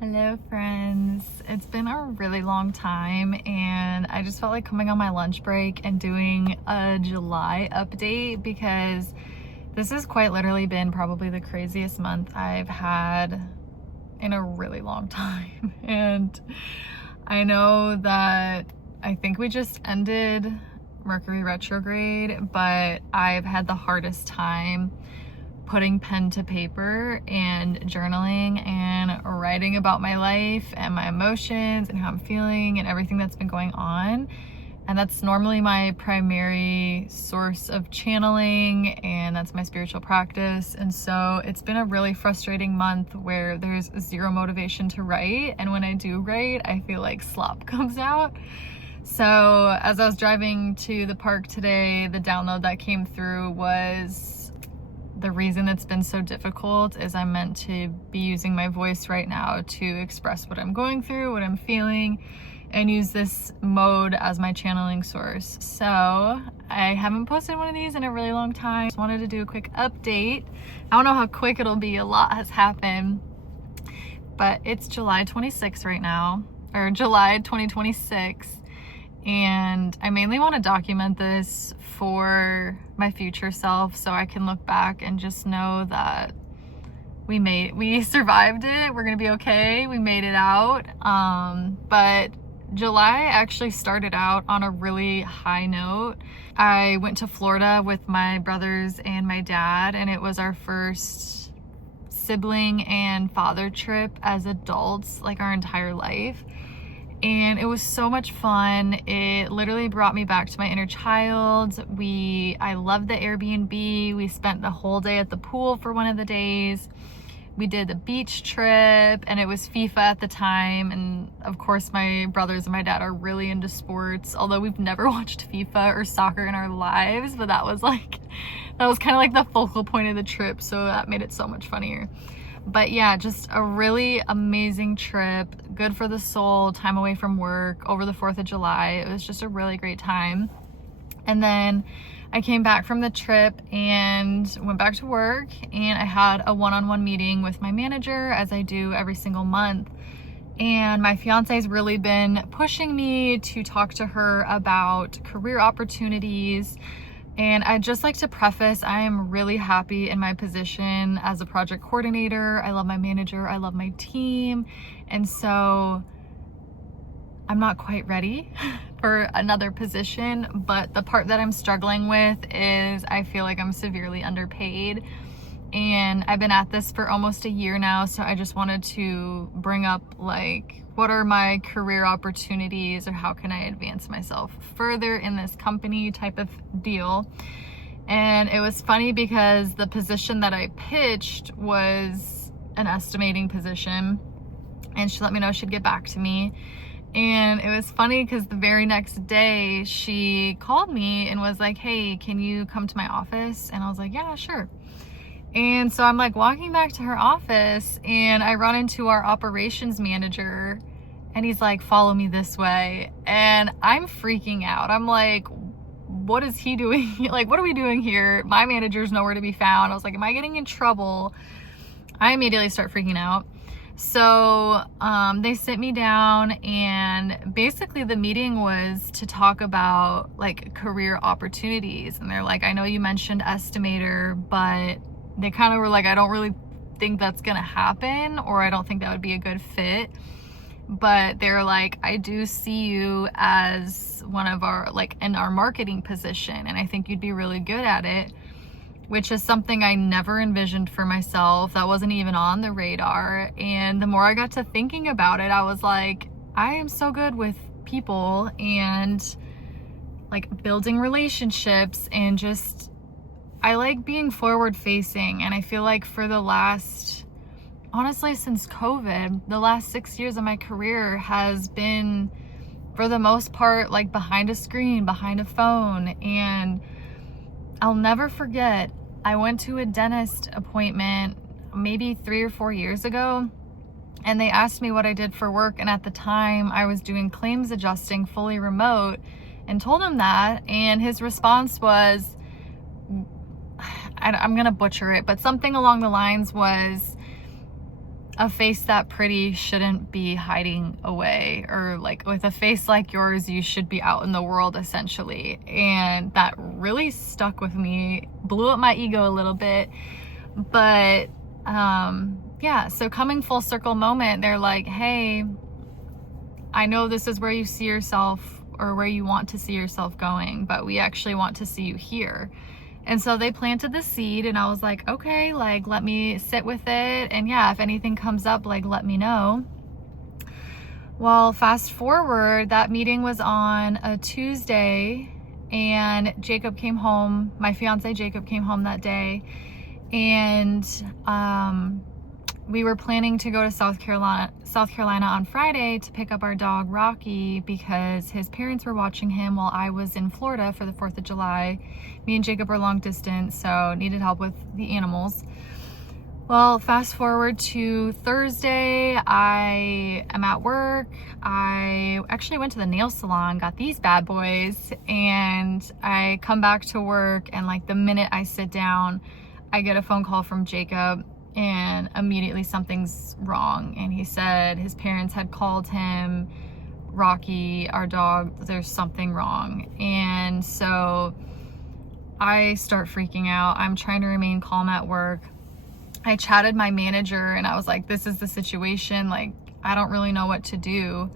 Hello friends. It's been a really long time and I just felt like coming on my lunch break and doing a July update because this has quite literally been probably the craziest month I've had in a really long time. And I know that I think we just ended Mercury retrograde, but I've had the hardest time putting pen to paper and journaling and writing about my life and my emotions and how I'm feeling and everything that's been going on. And that's normally my primary source of channeling, and that's my spiritual practice. And so it's been a really frustrating month where there's zero motivation to write, and when I do write, I feel like slop comes out. So as I was driving to the park today, the download that came through was the reason it's been so difficult is I'm meant to be using my voice right now to express what I'm going through, what I'm feeling, and use this mode as my channeling source. So I haven't posted one of these in a really long time. Just wanted to do a quick update. I don't know how quick it'll be. A lot has happened, but it's July 26th right now, or July 2026. And I mainly want to document this for my future self so I can look back and just know that we survived it. We're gonna be okay. We made it out. But July actually started out on a really high note. I went to Florida with my brothers and my dad, and it was our first sibling and father trip as adults, like our entire life. And it was so much fun. It literally brought me back to my inner child. I loved the Airbnb. We spent the whole day at the pool for one of the days. We did the beach trip, and it was FIFA at the time. And of course, my brothers and my dad are really into sports, although we've never watched FIFA or soccer in our lives, but that was kind of like the focal point of the trip. So that made it so much funnier. But yeah, just a really amazing trip, good for the soul, time away from work over the 4th of July. It was just a really great time. And then I came back from the trip and went back to work, and I had a one-on-one meeting with my manager, as I do every single month. And my fiance's really been pushing me to talk to her about career opportunities. And I'd just like to preface, I am really happy in my position as a project coordinator. I love my manager, I love my team. And so I'm not quite ready for another position, but the part that I'm struggling with is I feel like I'm severely underpaid. And I've been at this for almost a year now, so I just wanted to bring up what are my career opportunities, or how can I advance myself further in this company type of deal. And it was funny because the position that I pitched was an estimating position, and she let me know she'd get back to me. And it was funny because the very next day she called me and was like, hey, can you come to my office? And I was like, yeah, sure. And so I'm walking back to her office, and I run into our operations manager, and he's like, follow me this way. And I'm freaking out. I'm like, what is he doing? What are we doing here? My manager's nowhere to be found. I was like, am I getting in trouble? I immediately start freaking out. So they sit me down, and basically the meeting was to talk about career opportunities. And they're like, I know you mentioned estimator, but they kind of were like, I don't really think that's gonna happen, or I don't think that would be a good fit. But they're like, I do see you as one of our, in our marketing position, and I think you'd be really good at it, which is something I never envisioned for myself. That wasn't even on the radar. And the more I got to thinking about it, I was like, I am so good with people and building relationships, and just I like being forward facing. And I feel like for the last, honestly, since COVID, the last 6 years of my career has been, for the most part, behind a screen, behind a phone. And I'll never forget, I went to a dentist appointment maybe 3 or 4 years ago, and they asked me what I did for work. And at the time I was doing claims adjusting fully remote, and told him that. And his response was, I'm gonna butcher it, but something along the lines was, a face that pretty shouldn't be hiding away, or like with a face like yours, you should be out in the world essentially. And that really stuck with me, blew up my ego a little bit. But yeah, so coming full circle moment, they're like, hey, I know this is where you see yourself or where you want to see yourself going, but we actually want to see you here. And so they planted the seed, and I was like, okay, like, let me sit with it. And yeah, if anything comes up, like, let me know. Well, fast forward, that meeting was on a Tuesday, and Jacob came home. My fiance Jacob came home that day, and we were planning to go to South Carolina on Friday to pick up our dog Rocky, because his parents were watching him while I was in Florida for the 4th of July. Me and Jacob are long distance, so needed help with the animals. Well, fast forward to Thursday, I am at work. I actually went to the nail salon, got these bad boys, and I come back to work, and like the minute I sit down, I get a phone call from Jacob, and immediately something's wrong. And he said his parents had called him, Rocky, our dog, there's something wrong. And so I start freaking out. I'm trying to remain calm at work. I chatted my manager, and I was like, this is the situation, like, I don't really know what to do.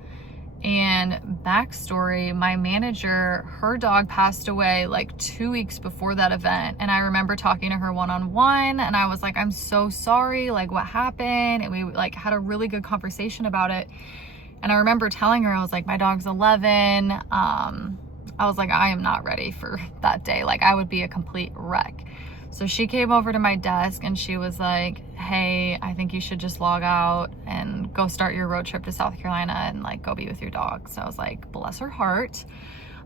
And backstory, my manager, her dog passed away like 2 weeks before that event. And I remember talking to her one-on-one, and I was like, I'm so sorry, like, what happened? And we like had a really good conversation about it. And I remember telling her, I was like, my dog's 11. I was like, I am not ready for that day. Like, I would be a complete wreck. So she came over to my desk, and she was like, hey, I think you should just log out and go start your road trip to South Carolina and like go be with your dog. So I was like, bless her heart.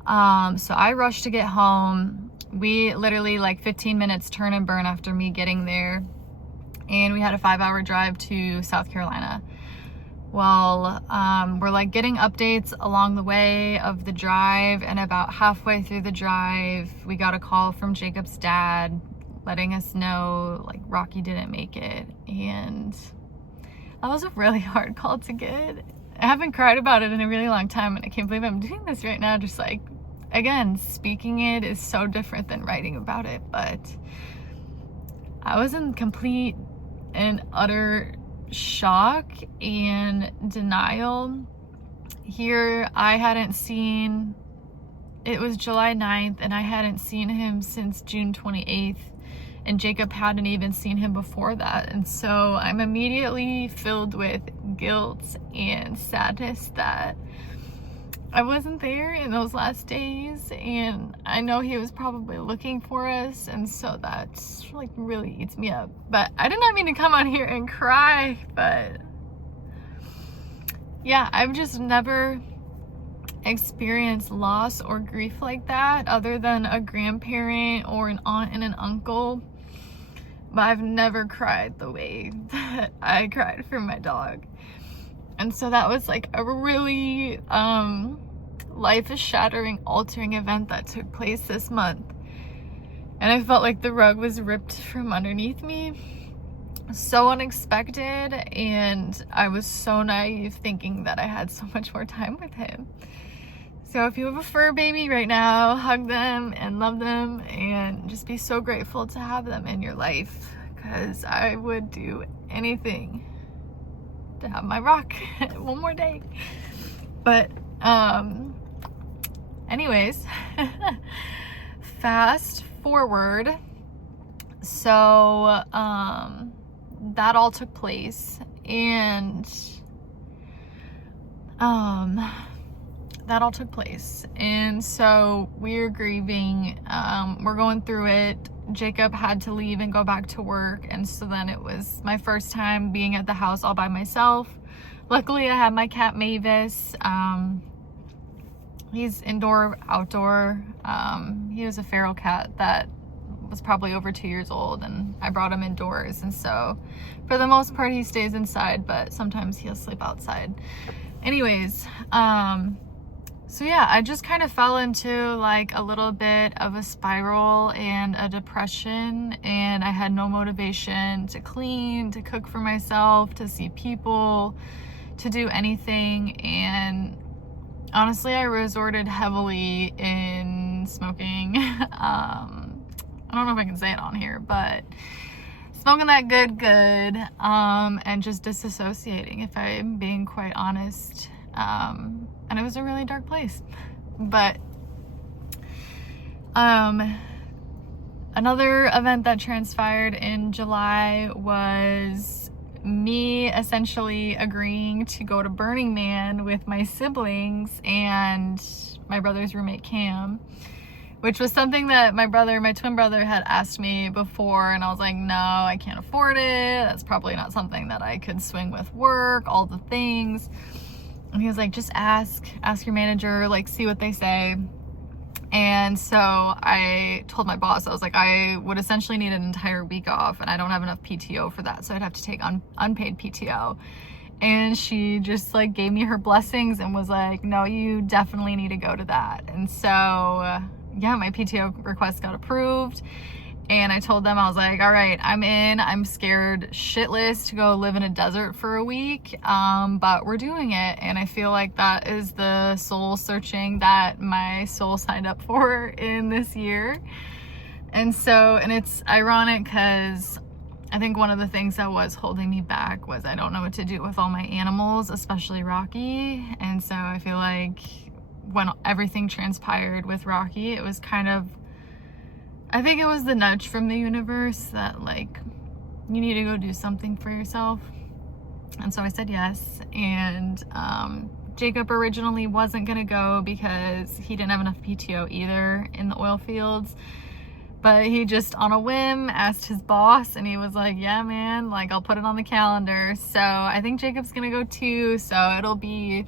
So I rushed to get home. We literally like 15 minutes turn and burn after me getting there. And we had a 5-hour drive to South Carolina. Well, we're like getting updates along the way of the drive. And about halfway through the drive, we got a call from Jacob's dad, letting us know like Rocky didn't make it. And that was a really hard call to get. I haven't cried about it in a really long time, and I can't believe I'm doing this right now. Just like, again, speaking it is so different than writing about it. But I was in complete and utter shock and denial. Here, I hadn't seen, it was July 9th, and I hadn't seen him since June 28th. And Jacob hadn't even seen him before that. And so I'm immediately filled with guilt and sadness that I wasn't there in those last days. And I know he was probably looking for us. And so that's like really eats me up. But I did not mean to come on here and cry. But yeah, I've just never experienced loss or grief like that, other than a grandparent or an aunt and an uncle. But I've never cried the way that I cried for my dog. And so that was like a really life-shattering, altering event that took place this month. And I felt like the rug was ripped from underneath me. So unexpected, and I was so naive thinking that I had so much more time with him. So if you have a fur baby right now, hug them and love them, and just be so grateful to have them in your life, because I would do anything to have my Rock one more day. But anyways, fast forward. So that all took place, and and so we're grieving. We're going through it. Jacob had to leave and go back to work, and so then it was my first time being at the house all by myself. Luckily, I had my cat Mavis. He's indoor, outdoor. He was a feral cat that was probably over 2 years old, and I brought him indoors, and so for the most part he stays inside, but sometimes he'll sleep outside. Anyways, So yeah, I just kind of fell into like a little bit of a spiral and a depression, and I had no motivation to clean, to cook for myself, to see people, to do anything. And honestly, I resorted heavily in smoking. I don't know if I can say it on here, but smoking that good, and just disassociating, if I'm being quite honest. And it was a really dark place. But another event that transpired in July was me essentially agreeing to go to Burning Man with my siblings and my brother's roommate Cam, which was something that my twin brother had asked me before, and I was like, no, I can't afford it. That's probably not something that I could swing with work, all the things. And he was like, just ask your manager, like, see what they say. And so I told my boss, I was like, I would essentially need an entire week off, and I don't have enough PTO for that, so I'd have to take unpaid PTO. And she just like gave me her blessings and was like, no, you definitely need to go to that. And so yeah, my PTO request got approved, and I told them, I was like, all right, I'm in. I'm scared shitless to go live in a desert for a week, but we're doing it. And I feel like that is the soul searching that my soul signed up for in this year. And it's ironic because I think one of the things that was holding me back was I don't know what to do with all my animals, especially Rocky. And so I feel like when everything transpired with Rocky, it was kind of, I think it was the nudge from the universe that like, you need to go do something for yourself. And so I said yes. And Jacob originally wasn't gonna go because he didn't have enough PTO either in the oil fields. But he just on a whim asked his boss, and he was like, yeah, man, like I'll put it on the calendar. So I think Jacob's gonna go too. So it'll be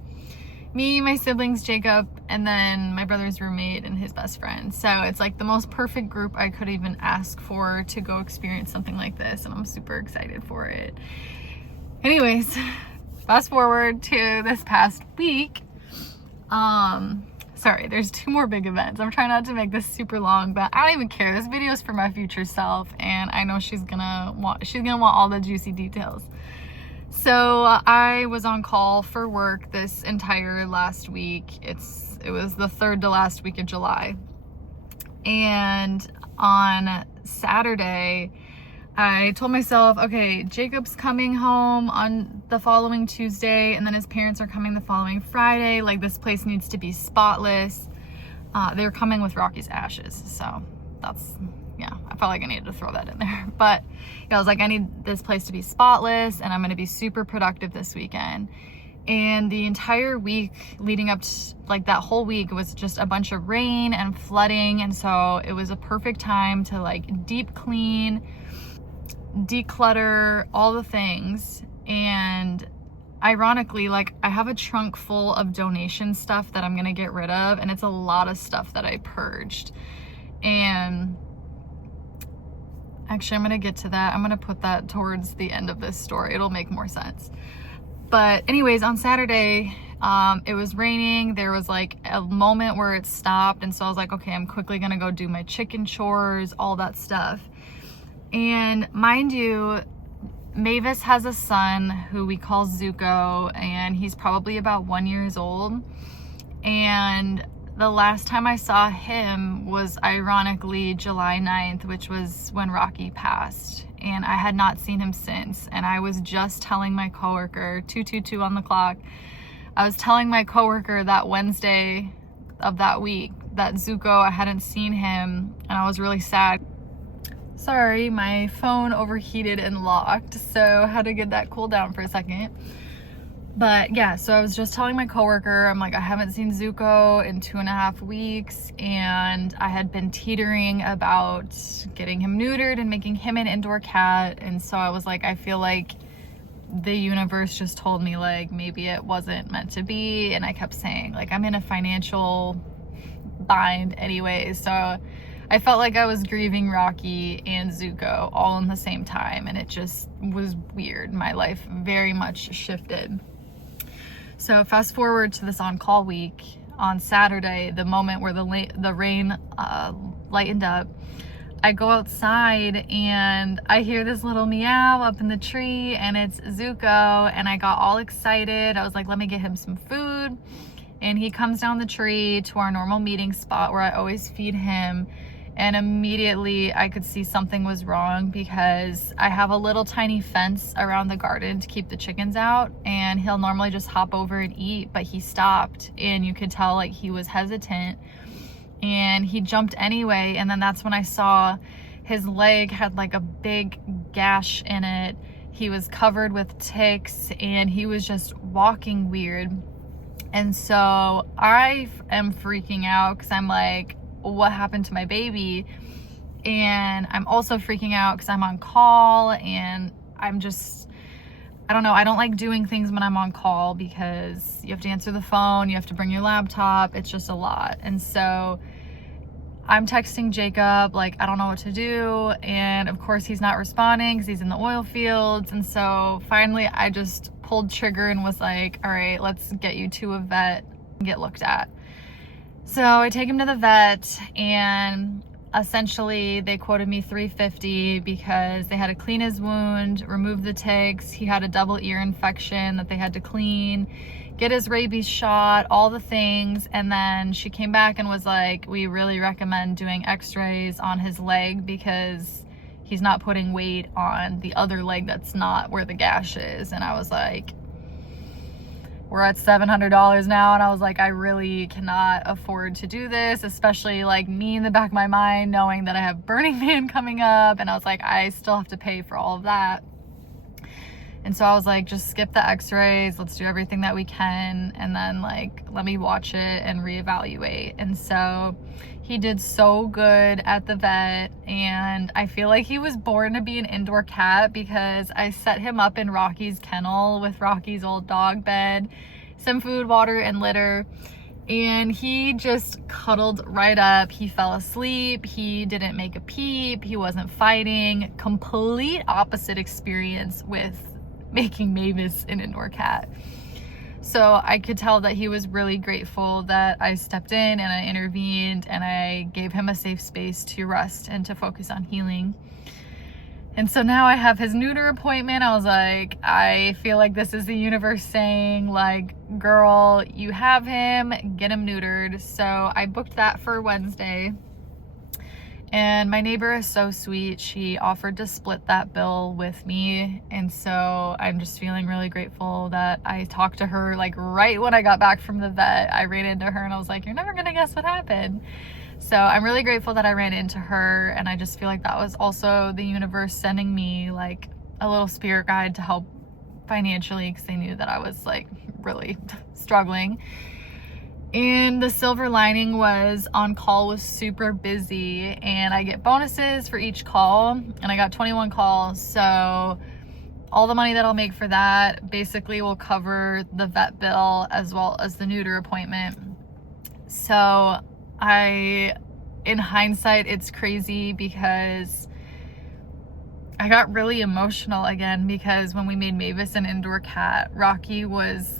me, my siblings, Jacob, and then my brother's roommate and his best friend. So it's like the most perfect group I could even ask for to go experience something like this, and I'm super excited for it. Anyways, fast forward to this past week. Sorry, there's 2 more big events. I'm trying not to make this super long, but I don't even care. This video is for my future self, and I know she's gonna want all the juicy details. So I was on call for work this entire last week. It was the 3rd to last week of July. And on Saturday, I told myself, okay, Jacob's coming home on the following Tuesday, and then his parents are coming the following Friday. Like, this place needs to be spotless. They're coming with Rocky's ashes. So that's, yeah, I felt like I needed to throw that in there. But yeah, I was like, I need this place to be spotless, and I'm going to be super productive this weekend. And the entire week leading up to, like, that whole week was just a bunch of rain and flooding. And so it was a perfect time to like deep clean, declutter, all the things. And ironically, like, I have a trunk full of donation stuff that I'm gonna get rid of, and it's a lot of stuff that I purged. And actually, I'm gonna get to that. I'm gonna put that towards the end of this story. It'll make more sense. But anyways, on Saturday, it was raining. There was like a moment where it stopped, and so I was like, okay, I'm quickly gonna go do my chicken chores, all that stuff. And mind you, Mavis has a son who we call Zuko, and he's probably about 1 year old. And the last time I saw him was ironically July 9th, which was when Rocky passed. And I had not seen him since. And I was just telling my coworker, 2:22 on the clock, I was telling my coworker that Wednesday of that week that Zuko, I hadn't seen him, and I was really sad. Sorry, my phone overheated and locked, so I had to get that cool down for a second. But yeah, so I was just telling my coworker, I'm like, I haven't seen Zuko in 2.5 weeks, and I had been teetering about getting him neutered and making him an indoor cat. And so I was like, I feel like the universe just told me like maybe it wasn't meant to be. And I kept saying like, I'm in a financial bind anyways, so I felt like I was grieving Rocky and Zuko all in the same time, and it just was weird. My life very much shifted. So fast forward to this on-call week. on Saturday, the moment where the rain lightened up, I go outside and I hear this little meow up in the tree, and it's Zuko, and I got all excited. I was like, let me get him some food. And he comes down the tree to our normal meeting spot where I always feed him. And immediately I could see something was wrong, because I have a little tiny fence around the garden to keep the chickens out, and he'll normally just hop over and eat, but he stopped, and you could tell like he was hesitant, and he jumped anyway. And then that's when I saw his leg had like a big gash in it. He was covered with ticks, and he was just walking weird. And so I am freaking out, because I'm like, what happened to my baby? And I'm also freaking out because I'm on call, and I don't know, I don't like doing things when I'm on call, because you have to answer the phone, you have to bring your laptop, it's just a lot. And so I'm texting Jacob, like, I don't know what to do. And of course he's not responding because he's in the oil fields. And so finally I just pulled trigger and was like, all right, let's get you to a vet and get looked at. So I take him to the vet, and essentially they quoted me $350 because they had to clean his wound, remove the ticks. He had a double ear infection that they had to clean, get his rabies shot, all the things. And then she came back and was like, we really recommend doing x-rays on his leg, because he's not putting weight on the other leg that's not where the gash is. And I was like, we're at $700 now. And I was like, I really cannot afford to do this, especially like me in the back of my mind knowing that I have Burning Man coming up. And I was like, I still have to pay for all of that. And so I was like, just skip the x-rays, let's do everything that we can, and then like let me watch it and reevaluate. And so he did so good at the vet, and I feel like he was born to be an indoor cat, because I set him up in Rocky's kennel with Rocky's old dog bed, some food, water, and litter, and he just cuddled right up. He fell asleep, he didn't make a peep, he wasn't fighting. Complete opposite experience with making Mavis an indoor cat. So I could tell that he was really grateful that I stepped in and I intervened, and I gave him a safe space to rest and to focus on healing. And so now I have his neuter appointment. I was like, I feel like this is the universe saying, like, girl, you have him, get him neutered. So I booked that for Wednesday. And my neighbor is so sweet. She offered to split that bill with me. And so I'm just feeling really grateful that I talked to her like right when I got back from the vet. I ran into her and I was like, you're never gonna guess what happened. So I'm really grateful that I ran into her, and I just feel like that was also the universe sending me like a little spirit guide to help financially, because they knew that I was like really struggling. And the silver lining was on call was super busy, and I get bonuses for each call, and I got 21 calls. So all the money that I'll make for that basically will cover the vet bill as well as the neuter appointment. So in hindsight, it's crazy, because I got really emotional again, because when we made Mavis an indoor cat, Rocky was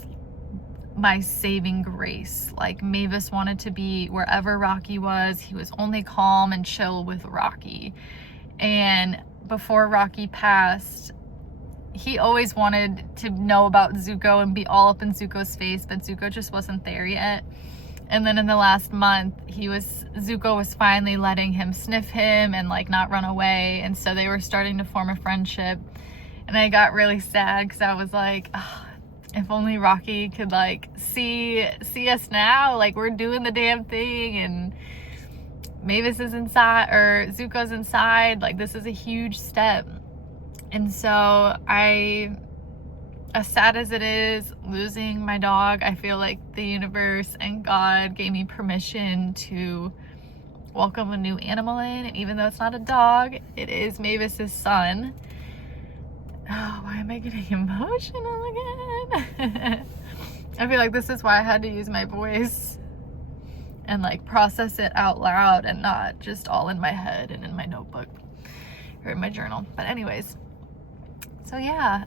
my saving grace. Like, Mavis wanted to be wherever Rocky was. He was only calm and chill with Rocky. And before Rocky passed, he always wanted to know about Zuko and be all up in Zuko's face, but Zuko just wasn't there yet. And then in the last month, Zuko was finally letting him sniff him and like not run away. And so they were starting to form a friendship. And I got really sad, because I was like, oh, if only Rocky could like see us now, like we're doing the damn thing, and Mavis is inside, or Zuko's inside. Like, this is a huge step. And so as sad as it is losing my dog, I feel like the universe and God gave me permission to welcome a new animal in. And even though it's not a dog, it is Mavis's son. Oh, why am I getting emotional again? I feel like this is why I had to use my voice and like process it out loud, and not just all in my head and in my notebook or in my journal. But anyways, So yeah,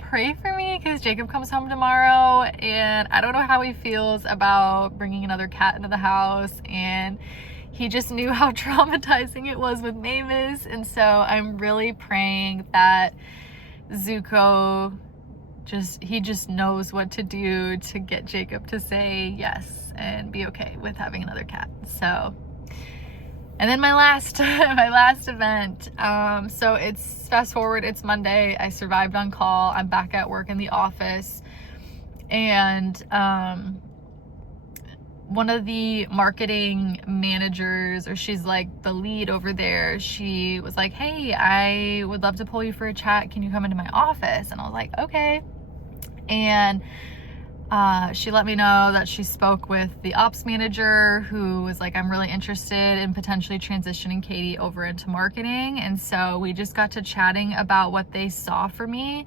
pray for me because Jacob comes home tomorrow and I don't know how he feels about bringing another cat into the house, and he just knew how traumatizing it was with Mavis, and so I'm really praying that Zuko he just knows what to do to get Jacob to say yes and be okay with having another cat. So, and then my last event, so it's fast forward, it's Monday, I survived on call, I'm back at work in the office, and one of the marketing managers, or she's like the lead over there, she was like, hey, I would love to pull you for a chat, can you come into my office? And I was like, okay. And she let me know that she spoke with the ops manager, who was like, I'm really interested in potentially transitioning Katie over into marketing. And so we just got to chatting about what they saw for me.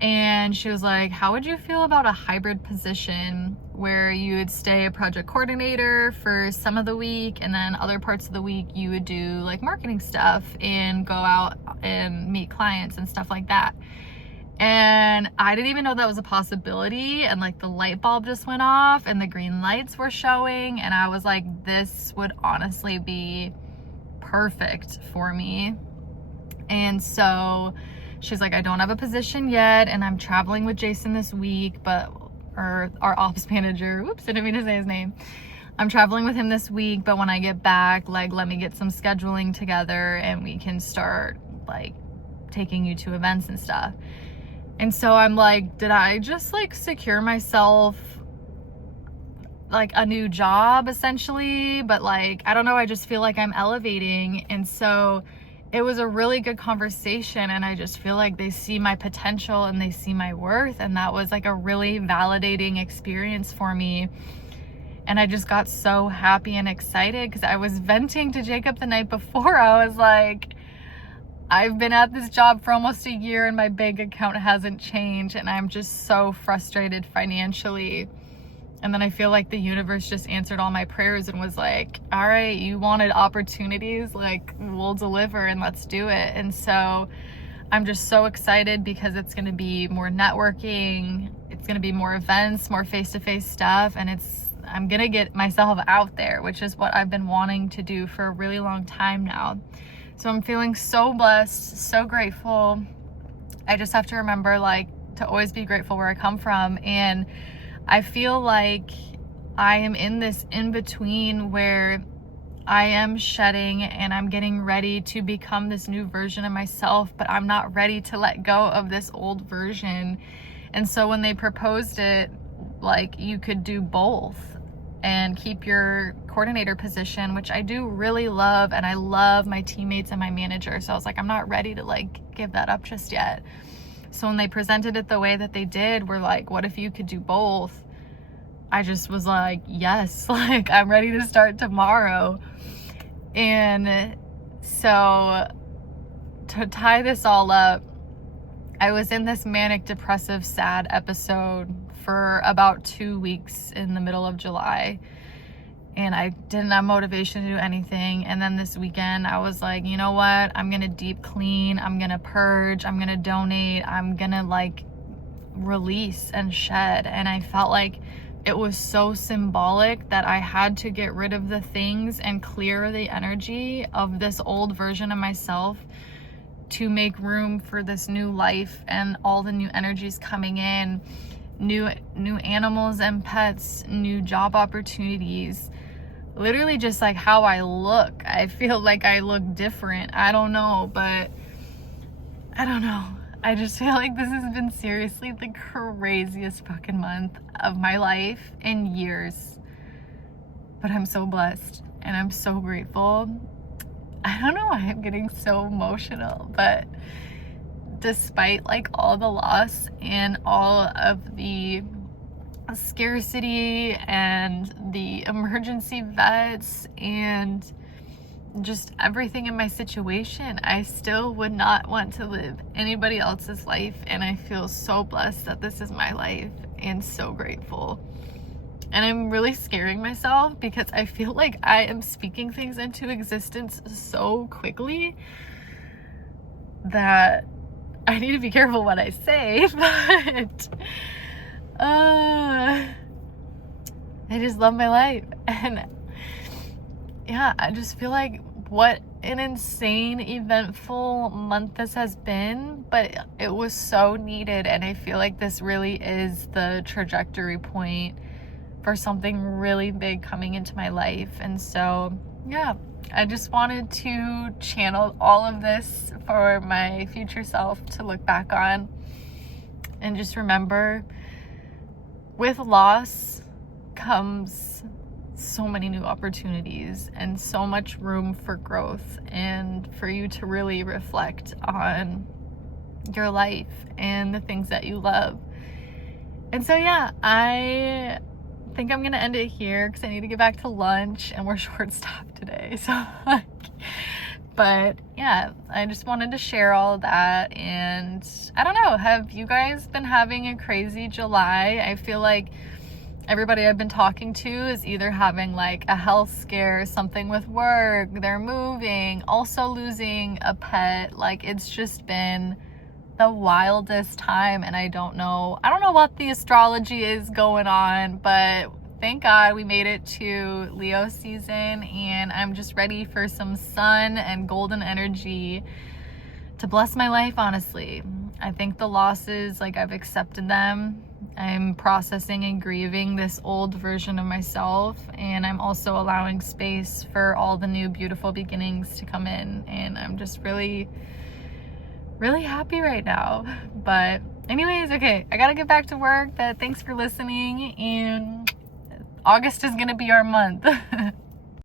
And she was like, how would you feel about a hybrid position where you would stay a project coordinator for some of the week, and then other parts of the week you would do like marketing stuff and go out and meet clients and stuff like that. And I didn't even know that was a possibility, and like the light bulb just went off and the green lights were showing, and I was like, this would honestly be perfect for me. And so she's like, I don't have a position yet, and I'm traveling with Jason this week, or our ops manager, whoops, I didn't mean to say his name. I'm traveling with him this week, but when I get back, like, let me get some scheduling together and we can start like taking you to events and stuff. And so I'm like, did I just like secure myself like a new job essentially? But like, I don't know, I just feel like I'm elevating. And so it was a really good conversation, and I just feel like they see my potential and they see my worth, and that was like a really validating experience for me. And I just got so happy and excited because I was venting to Jacob the night before. I was like, I've been at this job for almost a year and my bank account hasn't changed, and I'm just so frustrated financially. And then I feel like the universe just answered all my prayers and was like, all right, you wanted opportunities, like we'll deliver and let's do it. And so I'm just so excited because it's going to be more networking, it's going to be more events, more face-to-face stuff, and I'm going to get myself out there, which is what I've been wanting to do for a really long time now. So I'm feeling so blessed, so grateful. I just have to remember like to always be grateful where I come from. And I feel like I am in this in-between where I am shedding and I'm getting ready to become this new version of myself, but I'm not ready to let go of this old version. And so when they proposed it, like you could do both and keep your coordinator position, which I do really love, and I love my teammates and my manager. So I was like, I'm not ready to like give that up just yet. So when they presented it the way that they did, we're like, what if you could do both? I just was like, yes, like I'm ready to start tomorrow. And so to tie this all up, I was in this manic depressive sad episode for about 2 weeks in the middle of July, and I didn't have motivation to do anything. And then this weekend I was like, you know what, I'm gonna deep clean, I'm gonna purge, I'm gonna donate, I'm gonna like release and shed. And I felt like it was so symbolic that I had to get rid of the things and clear the energy of this old version of myself to make room for this new life and all the new energies coming in, new animals and pets, new job opportunities, literally just like how I look. I feel like I look different. I don't know, but I don't know. I just feel like this has been seriously the craziest fucking month of my life in years. But I'm so blessed and I'm so grateful. I don't know why I'm getting so emotional, but despite like all the loss and all of the scarcity and the emergency vets and just everything in my situation, I still would not want to live anybody else's life. And I feel so blessed that this is my life and so grateful. And I'm really scaring myself because I feel like I am speaking things into existence so quickly that I need to be careful what I say, but I just love my life. And yeah, I just feel like what an insane, eventful month this has been, but it was so needed. And I feel like this really is the trajectory point for something really big coming into my life. And so, yeah, I just wanted to channel all of this for my future self to look back on and just remember, with loss comes so many new opportunities and so much room for growth, and for you to really reflect on your life and the things that you love. And so, yeah, I think I'm gonna end it here because I need to get back to lunch and we're short-staffed today. So but yeah, I just wanted to share all of that. And I don't know, have you guys been having a crazy July? I feel like everybody I've been talking to is either having like a health scare, something with work, they're moving, also losing a pet. Like, it's just been the wildest time, and I don't know what the astrology is going on, but thank God we made it to Leo season, and I'm just ready for some sun and golden energy to bless my life. Honestly, I think the losses, like, I've accepted them. I'm processing and grieving this old version of myself, and I'm also allowing space for all the new beautiful beginnings to come in, and I'm just really happy right now. But anyways, okay, I gotta get back to work. But thanks for listening, and August is gonna be our month.